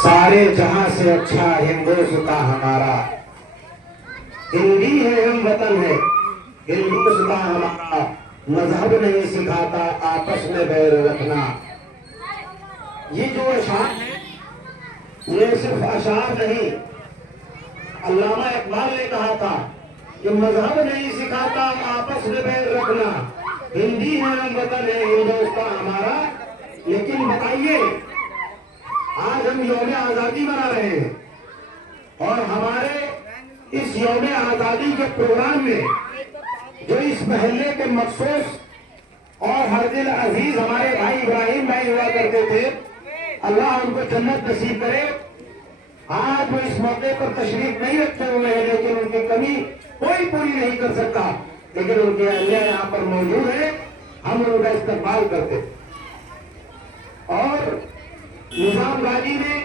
सारे जहां से अच्छा हिंदुस्तान हमारा, हिंदी है हम वतन है हिंदुस्तान हमारा। मजहब नहीं सिखाता आपस में बैर रखना। ये जो अशार है ये सिर्फ अशार नहीं, अल्लामा इकबाल ने कहा था कि मजहब नहीं सिखाता आपस में बैर रखना, हिंदी है हम वतन है हिंदुस्तान हमारा। लेकिन बताइए, आज हम यौम आजादी मना रहे हैं और हमारे इस यौम आजादी के प्रोग्राम में जो इस महल्ले के मखसूस और हर दिल अजीज हमारे भाई इब्राहिम भाई हुआ करते थे, अल्लाह उनको जन्नत नसीब करे। आज वो इस मौके पर तशरीफ नहीं रखे हुए हैं, लेकिन उनकी कमी कोई पूरी नहीं कर सकता, लेकिन उनके अल्लाह यहाँ पर मौजूद है, हम उनका इस्तेमाल करते। और निजाम गाजी ने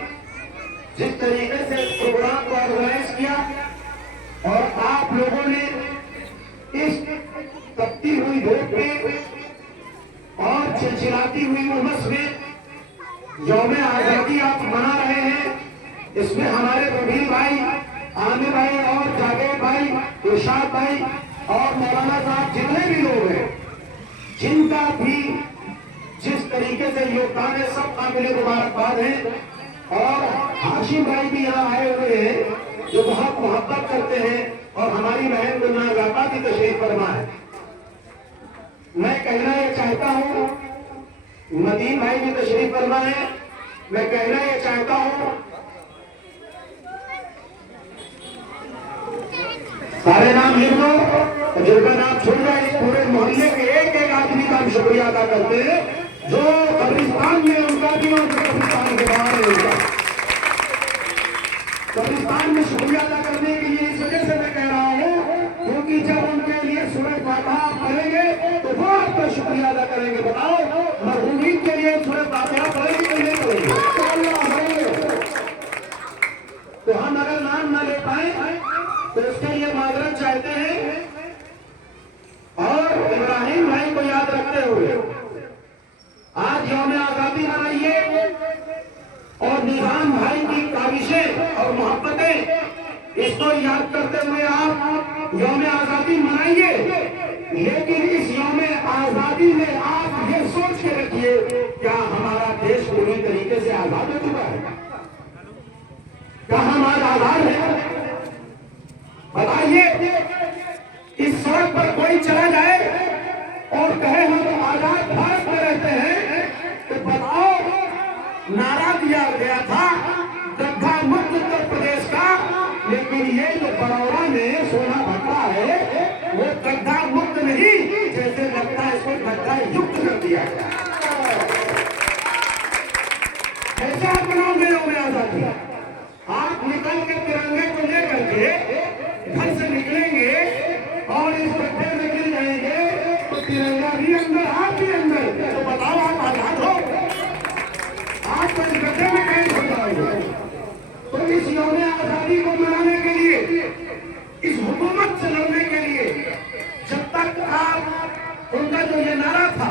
जिस तरीके से इस प्रोग्राम को ऑर्गेनाइज किया और आप लोगों ने इस तपती हुई धूप में और चिलचिलाती हुई उमस में यौम आजादी आप मना रहे हैं, इसमें हमारे रबील भाई, आमिर भाई और जावेद भाई, इरशाद भाई और मौलाना साहब जितने भी लोग हैं, जिनका भी जिस तरीके से योगदान है, सब काबिल मुबारकबाद है। और हाशिम भाई भी यहाँ आए हुए हैं जो बहुत मोहब्बत करते हैं और हमारी बहन को नागापा की तशरीफ फरमा है। मैं कहना ये चाहता हूँ, मदीन भाई भी तशरीफ फरमा है, मैं कहना ये चाहता हूँ सारे नाम लिख लो, जिनका नाम छोड़ जाए, इस पूरे मोहल्ले के एक एक आदमी का हम शुक्रिया अदा करते हैं जो कब्रिस्तान में उनका भी और कब्रिस्तान के बाहर है उनका। कब्रिस्तान में शुक्रिया अदा करने के लिए इस वजह से मैं कह रहा हूँ क्योंकि जब उनके लिए सूरज फातिहा पढ़ेंगे तो वो आपका शुक्रिया अदा करेंगे। बताओ, मरहूमीन के लिए सूरज फातिहा पढ़ेंगे कि नहीं पढ़ेंगे? तो हम अगर नाम न ले पाए तो उसके लिए माजरत चाहते हैं। और इब्राहिम भाई को याद रखते हुए आज यौम आजादी मनाइए और निजाम भाई की काविशें और मोहब्बतें, इसको याद करते हुए आप यौम आजादी मनाइए। लेकिन इस यौम आजादी में आप ये सोच के रखिए, क्या हमारा देश पूरी तरीके से आजाद हो चुका है? क्या हम आज आजाद हैं? बताइए, इस सड़क पर कोई चला जाए और कहे हम आजाद भारत में रहते हैं, तो बताओ, नारा दिया गया था गड्ढा मुक्त उत्तर प्रदेश का, लेकिन ये जो बड़ौदा में सोना भट्टा है वो गड्ढा मुक्त नहीं, जैसे लगता है इसको गड्ढा युक्त कर दिया गया। ऐसा आप बनाओगे यौम आजादी? आप निकल के तिरंगे को लेकर के घर से निकलेंगे और इस गड्ढे में गिर जाएंगे तो तिरंगा भी अंदर, आप भी अंदर, तो बताओ आप आजाद हो? आप तो इस गड्ढे में कैद हो जाओगे। तो इस यौम आजादी को मनाने के लिए, इस हुकूमत से लड़ने के लिए, जब तक आप उनका जो ये नारा था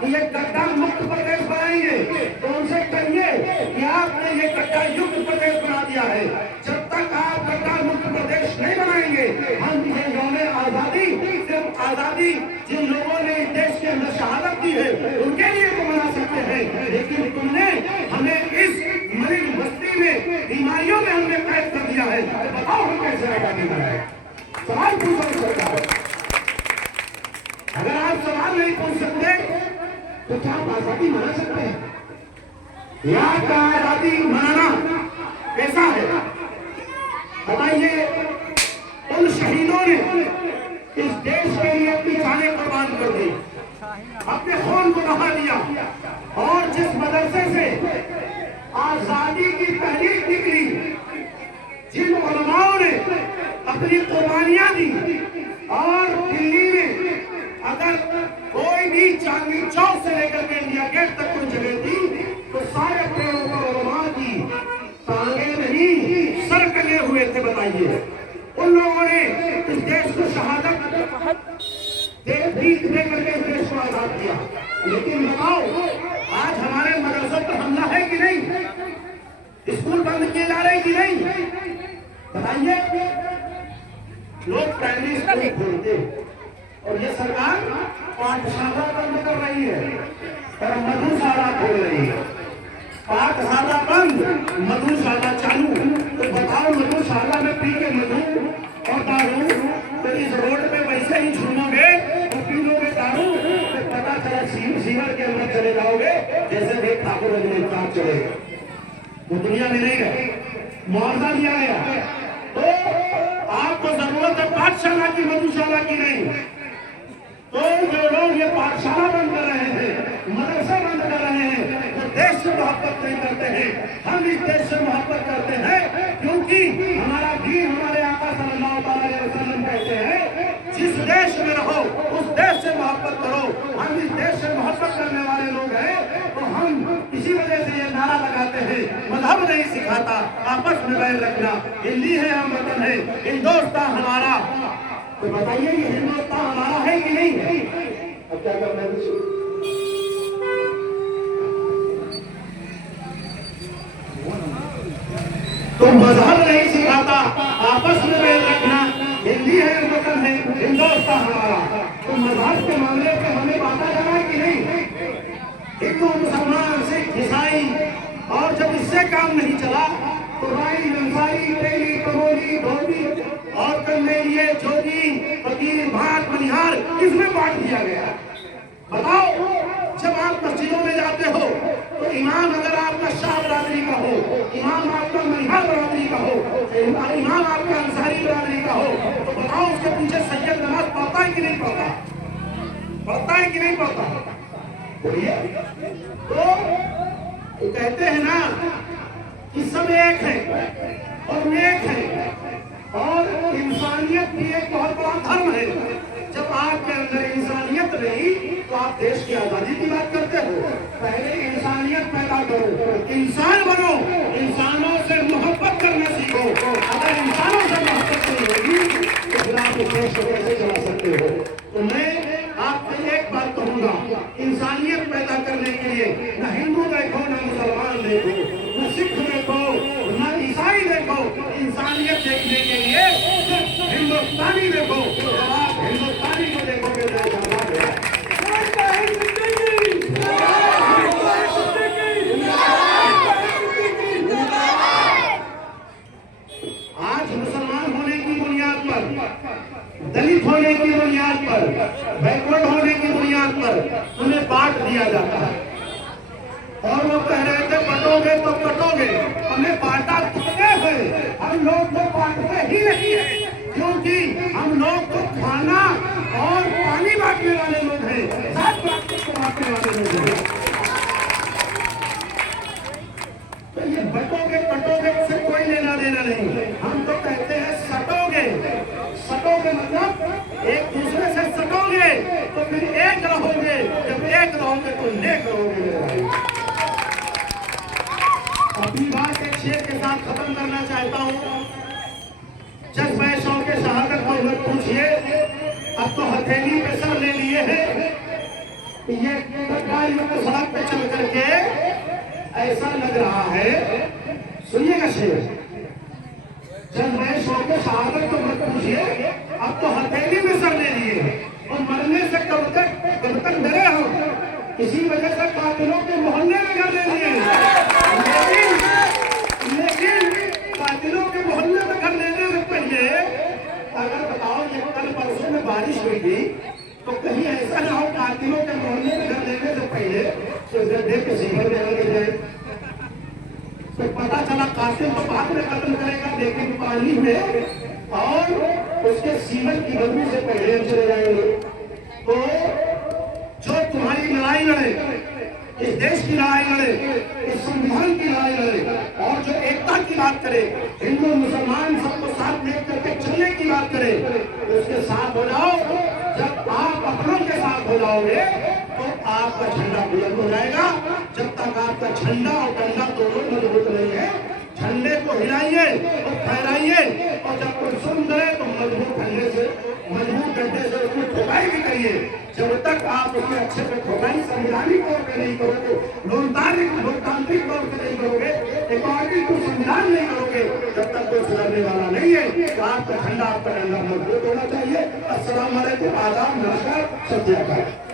कि ये गड्ढा मुक्त प्रदेश बनाएंगे, तो उनसे कहिए कि आपने ये गड्ढा युक्त प्रदेश बना दिया है। जब तक आप गड्ढा मुक्त प्रदेश नहीं बनाएंगे, हम ये यौम आजादी सिर्फ आजादी जिन लोगों ने इस देश के अंदर शहादत दी है उनके लिए तो बना सकते हैं, लेकिन तुमने हमें इस मरीज बस्ती में, बीमारियों में हमने कैद कर दिया है, तो बताओ हम कैसे आजादी बनाए? सवाल पूछो सरकार। अगर आप सवाल नहीं पूछ सकते तो क्या आप आजादी मना सकते हैं? यहाँ का आजादी मनाना कैसा है? बताइए, उन शहीदों ने इस देश के लिए अपनी जानें कुर्बान कर दी, अपने खून को बहा दिया, और जिस मदरसे से आजादी की तहरीक निकली, जिन उलमाओं ने अपनी कुर्बानियां दी, और दिल्ली में अगर कोई भी चांदनी चौक से लेकर के इंडिया गेट तक कोई जगह थी तो सारे पेड़ों पर उलमा की टांगे नहीं, सर कले हुए थे। बताइए, उन लोगों ने इस देश को शहादत दे करके इस देश को आजाद किया। लेकिन बताओ, आज हमारे मदरसों पर हमला है कि नहीं? इस स्कूल बंद किए जा रहे हैं कि नहीं? बताइए। लोग प्राइमरी स्कूल खोलते और ये सरकार पाठशाला बंद कर रही है और मधुशाला खोल रही है। पाठशाला बंद, मधुशाला चालू। तो बताओ, मधुशाला में पी के मधु और दारू, तो इस रोड पे वैसे ही झूमोगे और पी लोगे दारू, तो पता चला सीवर के अंदर चले जाओगे जैसे देख ठाकुर रजनीकांत चले गए। वो दुनिया में नहीं रहे, मुआवजा दिया गया। तो आपको जरूरत है पाठशाला की, मधुशाला की नहीं। तो जो लोग ये पाठशाला बंद कर रहे हैं, मदरसा बंद कर रहे हैं, तो देश से मोहब्बत नहीं करते हैं। हम इस देश से मोहब्बत करते हैं क्योंकि हमारा दीन, हमारे आका सल्लल्लाहु अलैहि वसल्लम कहते हैं, जिस देश में रहो उस देश से मोहब्बत करो। हम इस देश से मोहब्बत करने वाले लोग हैं, तो हम इसी वजह से ये नारा लगाते हैं, मजहब नहीं सिखाता आपस में बैर रखना, हिंदी है हम वतन है, हिंदुस्तान हमारा। तो बताइए, ये हिंदुस्तान हमारा है कि नहीं है? अब क्या करना है? तो मजहब नहीं सिखाता आपस में बैर रखना, हिंदी है हम वतन है, हिंदुस्तान हमारा। तो मजहब के मामले पे हमें बांटा जा रहा है कि नहीं? हिंदू, मुसलमान, सिख, ईसाई, और जब इससे काम नहीं चला तो राई, अंसारी, तेली, कमोली, धोबी और कन्वेरिये, जोगी, फकीर, भाट, मनिहार, किसमें बांट दिया गया? बताओ। जब आप मस्जिदों में जाते हो तो इमाम अगर आपका शाह बरादरी का हो, इमाम आपका मनिहार बरादरी का हो, इमाम आपका अंसारी बरादरी का हो, तो बताओ उसके पीछे सैयद नमाज पढ़ता है कि नहीं पढ़ता? पढ़ता है कि नहीं पढ़ता? बोलिए। तो कहते हैं ना कि सब एक है और नेक है, और इंसानियत भी एक बहुत बड़ा धर्म है। जब आपके अंदर इंसानियत रही तो आप देश की आजादी की बात करते हो। पहले इंसानियत पैदा करो, इंसान बनो, इंसानों से मोहब्बत करना सीखो। अगर इंसानों से मोहब्बत नहीं होगी तो फिर आप इस देश को कैसे चला सकते हो? तो मैं आपसे एक बात कहूंगा, इंसानियत पैदा करने के लिए न हिंदू देखो, न मुसलमान देखो, न सिख देखो, न ईसाई देखो, इंसानियत देखने के लिए सिर्फ हिंदुस्तानी देखो। जब आप हिंदुस्तानी को देखोगे तो आज मुसलमान होने की बुनियाद पर, दलित होने की बुनियाद पर, बैकवर्ड होने की बुनियाद पर उन्हें बांट दिया जाता है। और वो कह रहे थे बटोगे तो कटोगे, हमें बांटा कितने हैं? हम लोग तो बांटते ही नहीं है, क्योंकि हम लोग तो खाना और पानी बांटने वाले लोग हैं, साथ बांटने वाले लोग हैं। तो ये बटोगे कटोगे से कोई लेना देना नहीं। हम तो कहते हैं सटोगे। सटोगे मतलब एक दूसरे से सटोगे तो फिर एक रहोगे, जब एक रहोगे तो नेक रहोगे। अपनी बात एक शेर के साथ खत्म करना चाहता हूँ। जब पैसों के शहादत को मत पूछिए, अब तो हथेली पे सर ले लिए हैं। ये गाड़ियों को सड़क पे चल करके ऐसा लग रहा है, सुनिएगा शेर, जब पैसों के शहादत को मत पूछिए, अब तो हथेली में सर ले लिए हैं। और मरने से कब तक डरे हो? इसी वजह से कातिलों के मोहल्ले में घर ले लिए। लेकिन कातिलों के मोहल्ले में घर लेने से पहले अगर बताओ ये कल परसों में बारिश हुई थी, तो कहीं ऐसा ना हो कातिलों के मोहल्ले में घर लेने से पहले तो गड्ढे के सीवर में लगे जाए, तो पता चला कातिल तो बाद में कत्ल करेगा, लेकिन पानी में और उसके सीवर की बदबू से पहले चले जाएंगे। तो जो तुम्हारी लड़ाई लड़े, इस देश की लड़ाई लड़े, इस संविधान की लड़ाई लड़े, और जो एकता की बात करे, हिंदू मुसलमान सबको साथ लेकर करके चलने की बात करे, उसके साथ हो जाओ। जब आप अपनों के साथ हो जाओगे तो आपका झंडा बुलंद हो जाएगा। जब तक आपका झंडा और डंडा दोनों मजबूत नहीं है, झंडे को हिलाइए और फहराइए, और जब कोई सुन करे तो मजबूत डंडे से, मजबूत डंडे से उसको ठोकाई भी करिए। जब तक आप उसके अच्छे से ठोकाई संविधानिक तौर पर नहीं करोगे, लोकतांत्रिक तौर पर नहीं करोगे, अकॉर्डिंग टू स्वीकार नहीं करोगे जब तक कोई सुधरने वाला नहीं है। तो आपका ठंडा आपका डंडा मजबूत होना चाहिए। अस्सलाम वालेकुम, आदाब, नमस्कार, सत श्री अकाल।